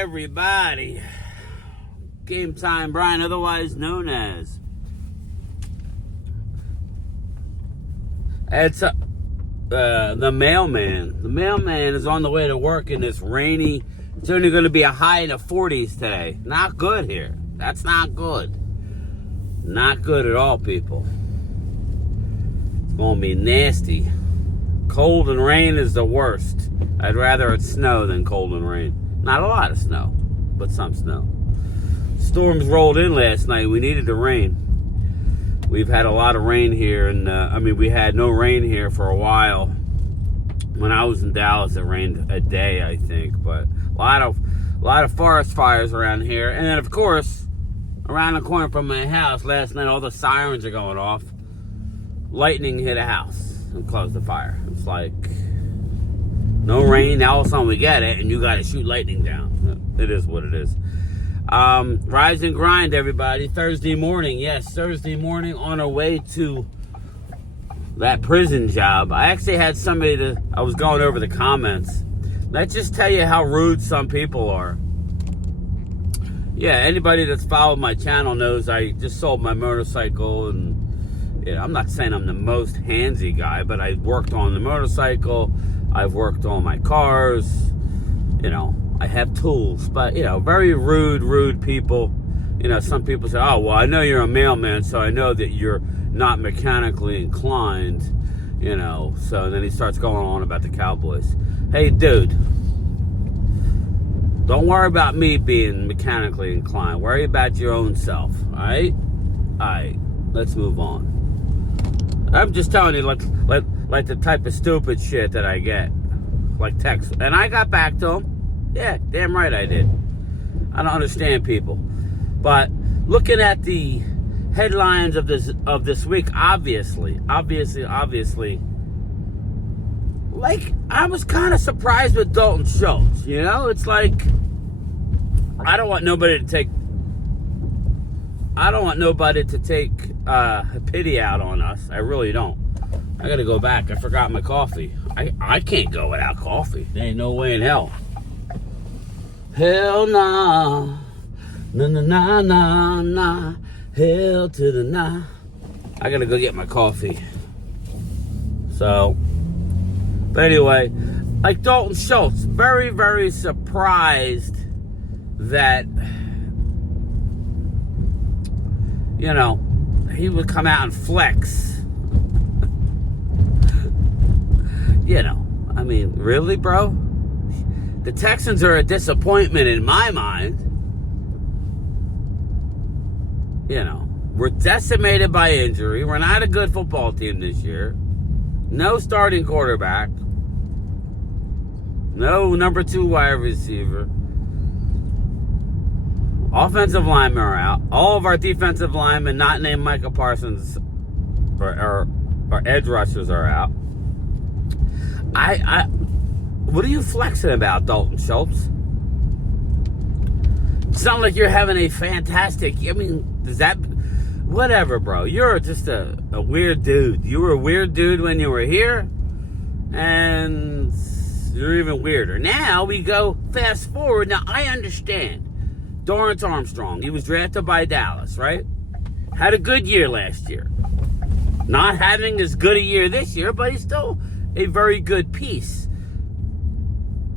everybody. Game Time Brian, otherwise known as. It's the mailman. The mailman is on the way to work in this rainy. It's only going to be a high in the 40s today. Not good here. That's not good. Not good at all, people. It's going to be nasty. Cold and rain is the worst. I'd rather it snow than cold and rain. Not a lot of snow, but some snow. Storms rolled in last night. We needed the rain. We've had a lot of rain here, and we had no rain here for a while. When I was in Dallas, it rained a day, I think, but a lot of forest fires around here. And then, of course, around the corner from my house last night, all the sirens are going off. Lightning hit a house and caused the fire. It's like no rain. Now all of a sudden we get it, and you got to shoot lightning down. It is what it is. Rise and grind, everybody. Thursday morning. Yes, Thursday morning on our way to that prison job. I actually had somebody I was going over the comments. Let's just tell you how rude some people are. Yeah, anybody that's followed my channel knows I just sold my motorcycle, and I'm not saying I'm the most handsy guy, but I worked on the motorcycle. I've worked on my cars. I have tools, but, very rude people. Some people say, oh, well, I know you're a mailman, so I know that you're not mechanically inclined, So then he starts going on about the Cowboys. Hey, dude, don't worry about me being mechanically inclined. Worry about your own self, all right? All right, let's move on. I'm just telling you, like the type of stupid shit that I get, like text. And I got back to him. Yeah, damn right I did. I don't understand people. But looking at the headlines of this week, obviously, like, I was kind of surprised with Dalton Schultz. It's like, I don't want nobody to take pity out on us. I really don't. I gotta go back. I forgot my coffee. I can't go without coffee. There ain't no way in hell. Hell nah. Nah. Hell to the nah. I gotta go get my coffee. So, but anyway, like Dalton Schultz, very, very surprised that, he would come out and flex. Really, bro? The Texans are a disappointment in my mind. We're decimated by injury. We're not a good football team this year. No starting quarterback. No number 2 wide receiver. Offensive linemen are out. All of our defensive linemen, not named Micah Parsons, or edge rushers, are out. What are you flexing about, Dalton Schultz? It's not like you're having a fantastic... does that... Whatever, bro. You're just a weird dude. You were a weird dude when you were here, and you're even weirder. Now we go fast forward. Now, I understand. Dorrance Armstrong, he was drafted by Dallas, right? Had a good year last year. Not having as good a year this year, but he's still a very good piece.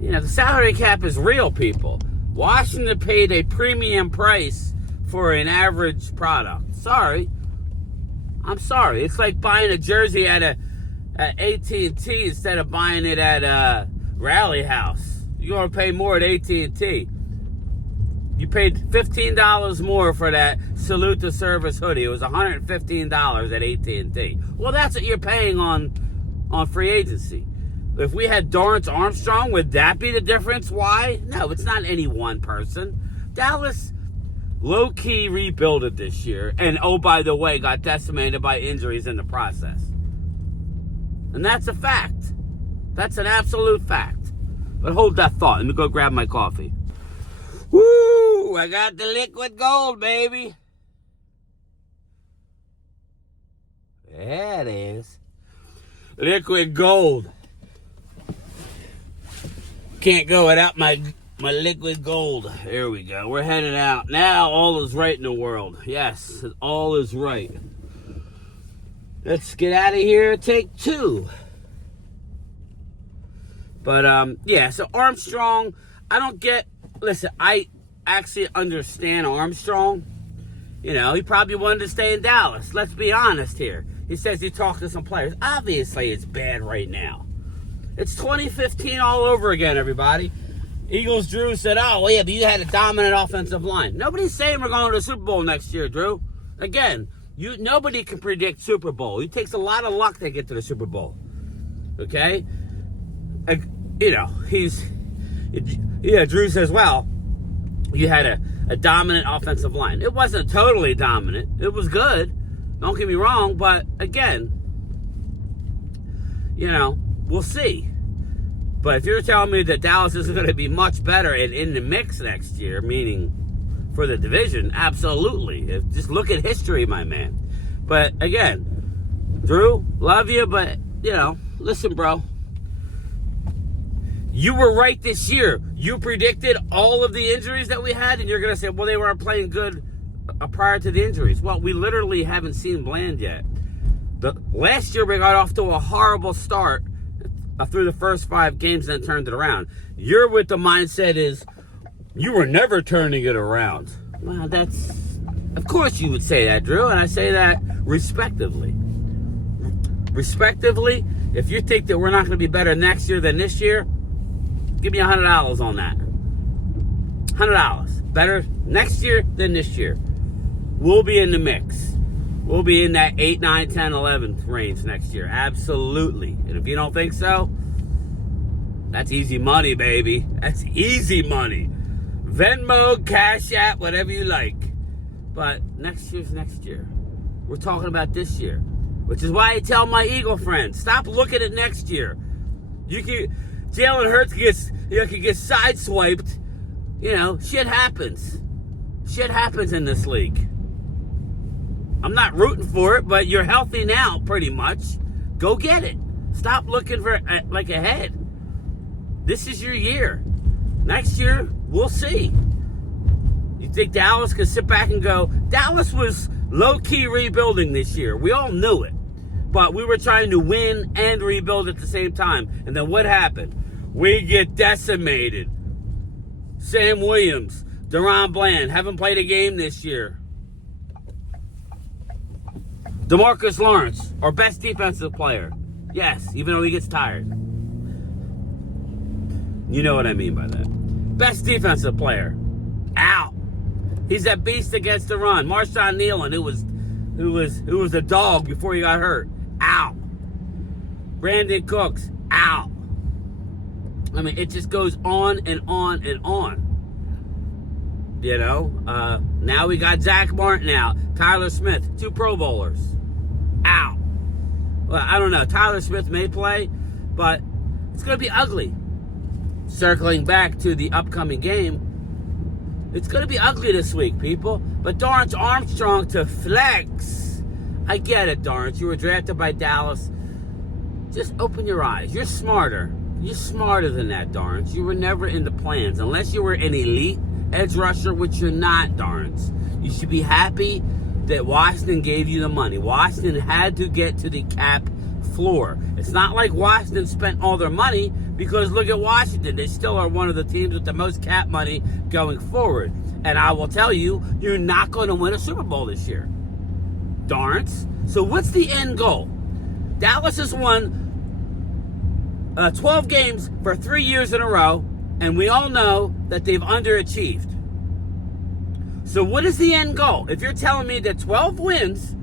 The salary cap is real, people. Washington paid a premium price for an average product. Sorry. I'm sorry. It's like buying a jersey at AT&T instead of buying it at Rally House. You're going to pay more at AT&T. You paid $15 more for that Salute to Service hoodie. It was $115 at AT&T. Well, that's what you're paying on free agency. If we had Dorrance Armstrong, would that be the difference? Why? No, it's not any one person. Dallas low-key rebuilt it this year. And, oh, by the way, got decimated by injuries in the process. And that's a fact. That's an absolute fact. But hold that thought. Let me go grab my coffee. Woo! I got the liquid gold, baby. There it is. Liquid gold. Can't go without my my liquid gold. There we go. We're heading out. Now all is right in the world. Yes, all is right. Let's get out of here. Take 2. But, yeah, so Armstrong, I don't get... Listen, I actually understand Armstrong. You know, he probably wanted to stay in Dallas. Let's be honest here. He says he talked to some players. Obviously, it's bad right now. It's 2015 all over again, everybody. Eagles Drew said, oh, well, yeah, but you had a dominant offensive line. Nobody's saying we're going to the Super Bowl next year, Drew. Again, nobody can predict Super Bowl. It takes a lot of luck to get to the Super Bowl. Okay? You know, Drew says, well, you had a dominant offensive line. It wasn't totally dominant. It was good. Don't get me wrong, but again, you know, we'll see. But if you're telling me that Dallas is going to be much better and in the mix next year, meaning for the division, absolutely. Just look at history, my man. But again, Drew, love you, but, you know, listen, bro. You were right this year. You predicted all of the injuries that we had, and you're going to say, well, they weren't playing good prior to the injuries. Well, we literally haven't seen Bland yet. Last year, we got off to a horrible start through the first 5 games and then turned it around. You're with the mindset is, you were never turning it around. Well, that's... Of course you would say that, Drew, and I say that respectively. Respectively, if you think that we're not going to be better next year than this year, give me $100 on that. $100. Better next year than this year. We'll be in the mix. We'll be in that 8, 9, 10, 11 range next year. Absolutely. And if you don't think so, that's easy money, baby. That's easy money. Venmo, Cash App, whatever you like. But next year's next year. We're talking about this year. Which is why I tell my Eagle friends, stop looking at next year. Jalen Hurts can get sideswiped. You know, shit happens. Shit happens in this league. I'm not rooting for it, but you're healthy now, pretty much. Go get it. Stop looking for, like, ahead. This is your year. Next year, we'll see. You think Dallas could sit back and go, Dallas was low-key rebuilding this year. We all knew it. But we were trying to win and rebuild at the same time. And then what happened? We get decimated. Sam Williams, Deron Bland, haven't played a game this year. DeMarcus Lawrence, our best defensive player. Yes, even though he gets tired. You know what I mean by that. Best defensive player. Out. He's that beast against the run. Marshawn Nealon, who was a dog before he got hurt. Out. Brandon Cooks. Out. I mean, it just goes on and on and on. You know, now we got Zach Martin out. Tyler Smith, 2 Pro Bowlers. Out. Well, I don't know. Tyler Smith may play, but it's going to be ugly. Circling back to the upcoming game, it's going to be ugly this week, people. But Dorrance Armstrong to flex. I get it, Dorrance. You were drafted by Dallas. Just open your eyes. You're smarter. You're smarter than that, Dorrance. You were never in the plans. Unless you were an elite edge rusher, which you're not, Dorrance. You should be happy that Washington gave you the money. Washington had to get to the cap floor. It's not like Washington spent all their money, because look at Washington. They still are one of the teams with the most cap money going forward. And I will tell you, you're not going to win a Super Bowl this year, Dorrance. So what's the end goal? Dallas has won 12 games for 3 years in a row, and we all know that they've underachieved. So what is the end goal? If you're telling me that 12 wins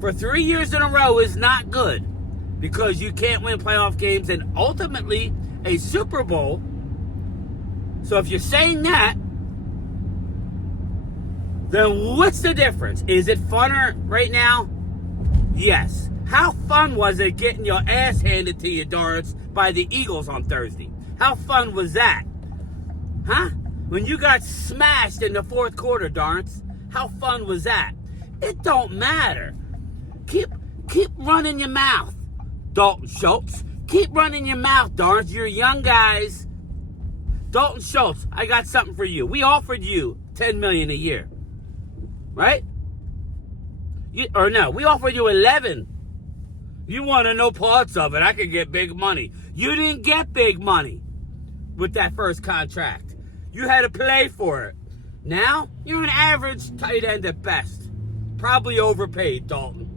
for 3 years in a row is not good because you can't win playoff games and ultimately a Super Bowl, so if you're saying that, then what's the difference? Is it funner right now? Yes. How fun was it getting your ass handed to you, Dorrance, by the Eagles on Thursday? How fun was that? Huh? When you got smashed in the 4th quarter, Dorrance, how fun was that? It don't matter. Keep running your mouth, Dalton Schultz. Keep running your mouth, Dorrance. You're young guys. Dalton Schultz, I got something for you. We offered you $10 million a year, right? We offered you 11. You wanted no parts of it. I could get big money. You didn't get big money with that first contract. You had to play for it. Now, you're an average tight end at best. Probably overpaid, Dalton.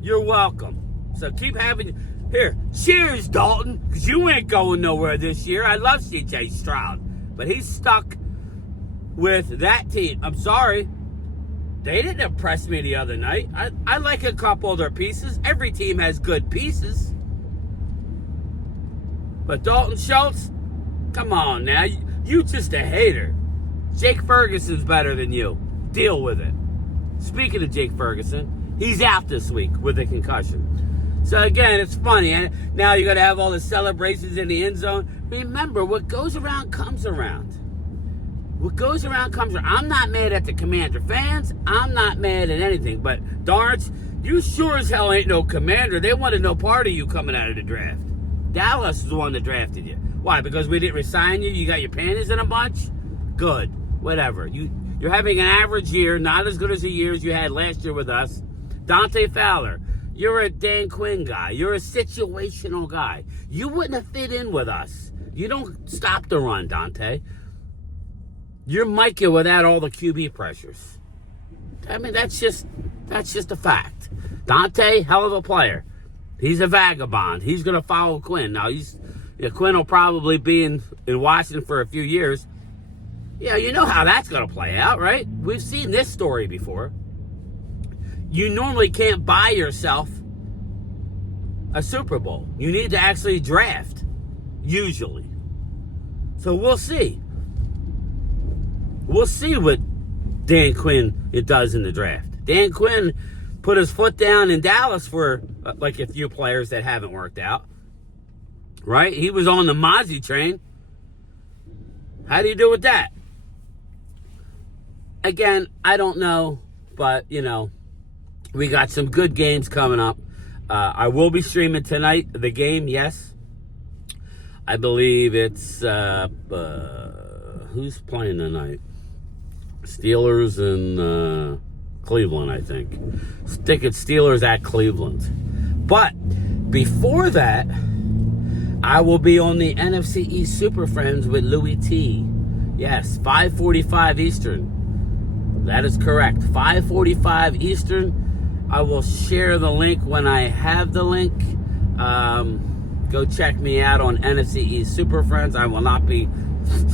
You're welcome. So keep having... Here, cheers, Dalton, because you ain't going nowhere this year. I love C.J. Stroud, but he's stuck with that team. I'm sorry. They didn't impress me the other night. I like a couple of their pieces. Every team has good pieces. But Dalton Schultz, come on now. You just a hater. Jake Ferguson's better than you. Deal with it. Speaking of Jake Ferguson, he's out this week with a concussion. So again, it's funny. And now you're going to have all the celebrations in the end zone. Remember, what goes around comes around. What goes around comes around. I'm not mad at the Commander fans. I'm not mad at anything. But darts, you sure as hell ain't no Commander. They wanted no part of you coming out of the draft. Dallas is the one that drafted you. Why? Because we didn't resign you? You got your panties in a bunch? Good. Whatever. You're having an average year, not as good as the years you had last year with us. Dante Fowler, you're a Dan Quinn guy. You're a situational guy. You wouldn't have fit in with us. You don't stop the run, Dante. You're Micah without all the QB pressures. I mean, that's just a fact. Dante, hell of a player. He's a vagabond. He's going to follow Quinn. Now, Quinn will probably be in Washington for a few years. Yeah, you know how that's going to play out, right? We've seen this story before. You normally can't buy yourself a Super Bowl. You need to actually draft, usually. So we'll see. We'll see what Dan Quinn does in the draft. Dan Quinn put his foot down in Dallas for like a few players that haven't worked out. Right? He was on the Mozzie train. How do you do with that? Again, I don't know, but, we got some good games coming up. I will be streaming tonight, the game, yes. I believe it's, who's playing tonight? Steelers and Cleveland, I think. Stick it Steelers at Cleveland. But before that, I will be on the NFC East Super Friends with Louis T. Yes, 5:45 Eastern. That is correct. 5:45 Eastern. I will share the link when I have the link. Go check me out on NFC East Super Friends. I will not be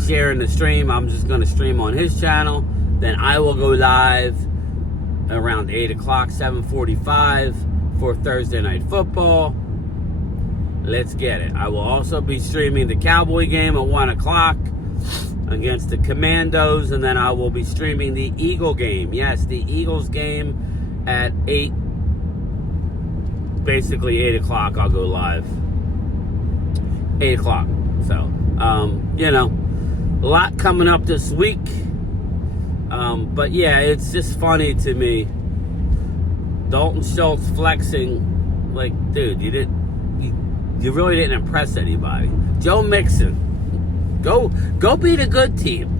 sharing the stream. I'm just going to stream on his channel. Then I will go live around 8 o'clock, 7:45 for Thursday Night Football. Let's get it. I will also be streaming the Cowboy game at 1 o'clock against the Commandos, and then I will be streaming the Eagle game. Yes, the Eagles game at 8, basically 8 o'clock, I'll go live. 8 o'clock. So, a lot coming up this week. But yeah, it's just funny to me. Dalton Schultz flexing, like, dude, you really didn't impress anybody. Joe Mixon, go beat a good team.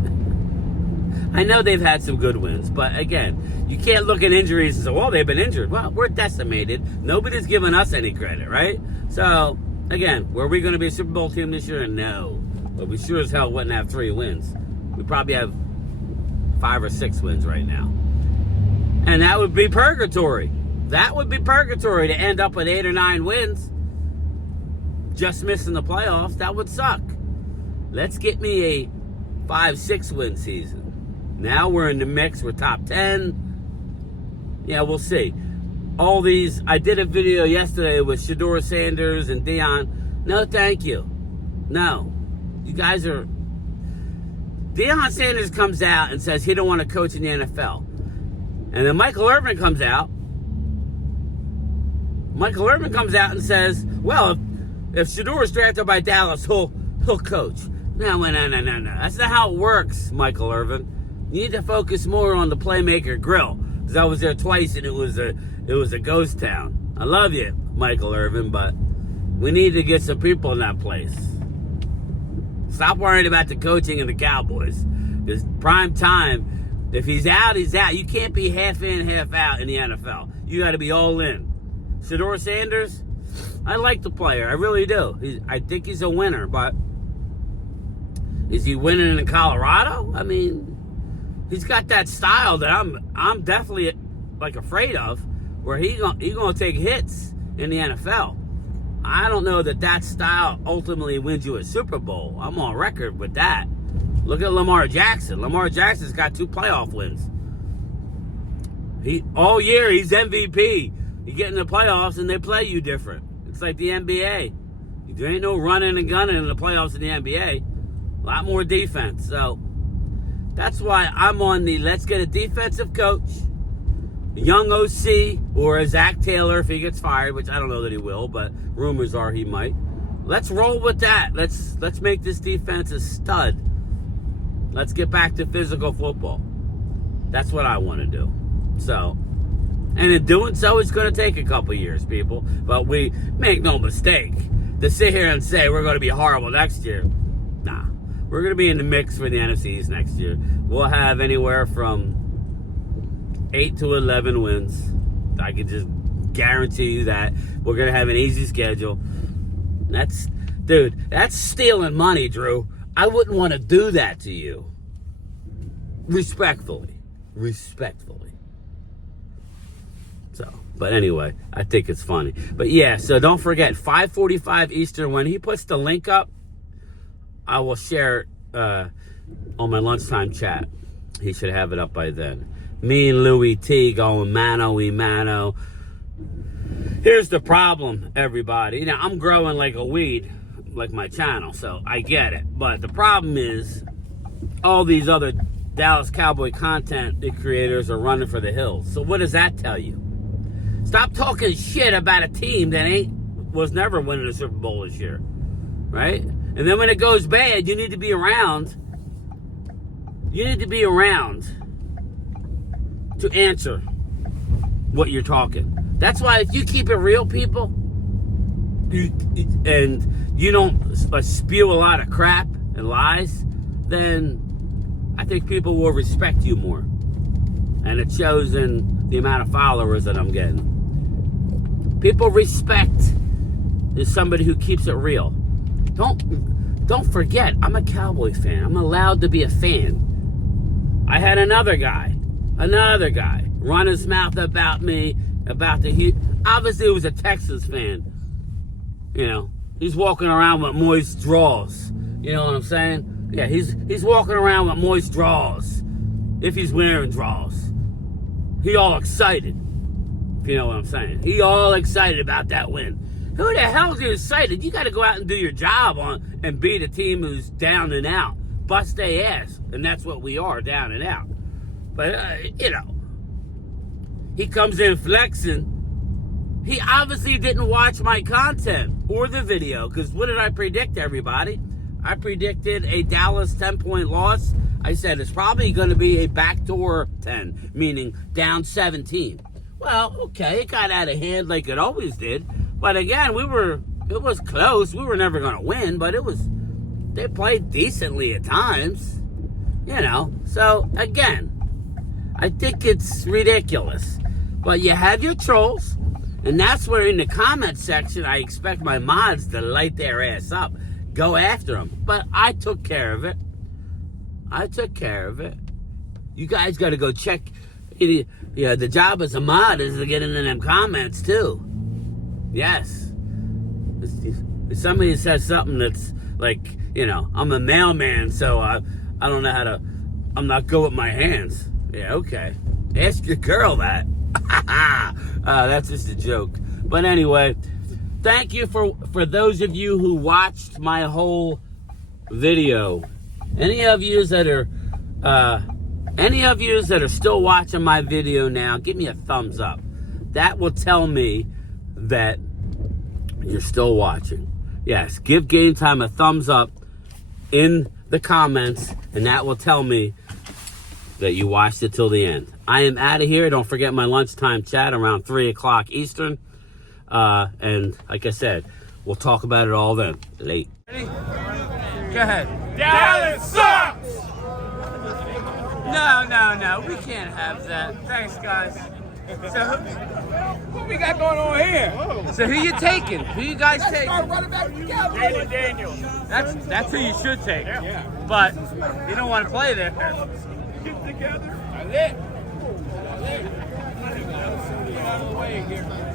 I know they've had some good wins, but again, you can't look at injuries and say, well, they've been injured. Well, we're decimated. Nobody's giving us any credit, right? So, again, were we going to be a Super Bowl team this year? No. But we sure as hell wouldn't have 3 wins. We probably have 5 or 6 wins right now. And that would be purgatory. That would be purgatory to end up with 8 or 9 wins. Just missing the playoffs. That would suck. Let's get me a 5-6 win season. Now we're in the mix. We're top 10. Yeah, we'll see. All these, I did a video yesterday with Shedeur Sanders and Deion. No, thank you. No. You guys are... Deion Sanders comes out and says he don't want to coach in the NFL. And then Michael Irvin comes out. And says, well, if Shedeur is drafted by Dallas, he'll coach. No. That's not how it works, Michael Irvin. You need to focus more on the Playmaker Grill. Because I was there twice and it was a ghost town. I love you, Michael Irvin, but we need to get some people in that place. Stop worrying about the coaching and the Cowboys. Because prime time, if he's out, he's out. You can't be half in, half out in the NFL. You got to be all in. Shedeur Sanders, I like the player. I really do. I think he's a winner, but is he winning in Colorado? I mean, he's got that style that I'm definitely like afraid of, where he gonna take hits in the NFL. I don't know that style ultimately wins you a Super Bowl. I'm on record with that. Look at Lamar Jackson. Lamar Jackson's got 2 playoff wins. All year he's MVP. You get in the playoffs and they play you different. It's like the NBA. There ain't no running and gunning in the playoffs in the NBA. A lot more defense. So that's why I'm on the let's get a defensive coach, a young OC, or a Zach Taylor if he gets fired, which I don't know that he will, but rumors are he might. Let's roll with that. Let's make this defense a stud. Let's get back to physical football. That's what I want to do. So, and in doing so, it's going to take a couple years, people. But we make no mistake to sit here and say we're going to be horrible next year. Nah, we're going to be in the mix for the NFCs next year. We'll have anywhere from 8 to 11 wins. I can just guarantee you that. We're going to have an easy schedule. That's stealing money, Drew. I wouldn't want to do that to you. Respectfully. So, but anyway, I think it's funny. But yeah, so don't forget, 5:45 Eastern, when he puts the link up, I will share it on my lunchtime chat. He should have it up by then. Me and Louis T going mano-y-mano. Here's the problem, everybody. Now, I'm growing like a weed, like my channel, so I get it. But the problem is all these other Dallas Cowboy content creators are running for the hills. So what does that tell you? Stop talking shit about a team that was never winning a Super Bowl this year, right? And then when it goes bad, you need to be around. You need to be around to answer what you're talking. That's why if you keep it real, people, and you don't spew a lot of crap and lies, then I think people will respect you more. And it shows in the amount of followers that I'm getting. People respect somebody who keeps it real. Don't forget, I'm a Cowboy fan. I'm allowed to be a fan. I had another guy run his mouth about me, about obviously he was a Texas fan. You know, he's walking around with moist draws. You know what I'm saying? Yeah, he's walking around with moist draws. If he's wearing draws. He all excited. If you know what I'm saying. He all excited about that win. Who the hell is excited? You got to go out and do your job and beat a team who's down and out. Bust their ass. And that's what we are, down and out. But, you know, he comes in flexing. He obviously didn't watch my content or the video. Because what did I predict, everybody? I predicted a Dallas 10-point loss. I said it's probably going to be a backdoor 10, meaning down 17. Well, okay, it got out of hand like it always did. But again, it was close. We were never going to win, but they played decently at times. You know, so again, I think it's ridiculous. But you have your trolls, and that's where in the comment section, I expect my mods to light their ass up. Go after them. But I took care of it. You guys got to go check. Yeah, the job as a mod is to get into them comments too. Yes. If somebody says something that's like, you know, I'm a mailman, so I don't know how to. I'm not good with my hands. Yeah, okay. Ask your girl that. That's just a joke. But anyway, thank you for those of you who watched my whole video. Any of you that are still watching my video now, give me a thumbs up. That will tell me that you're still watching. Yes, give Game Time a thumbs up in the comments, and that will tell me that you watched it till the end. I am out of here. Don't forget my lunchtime chat around 3 o'clock Eastern. And like I said, we'll talk about it all then. Late. Ready? Go ahead. Dallas sucks! No. We can't have that. Thanks, guys. So, What we got going on here? so who you taking? Who you guys taking? Running back for the Cowboys. Daniels. That's who you should take. Yeah. But you don't want to play there. Get together. That's it. Get out of the way here.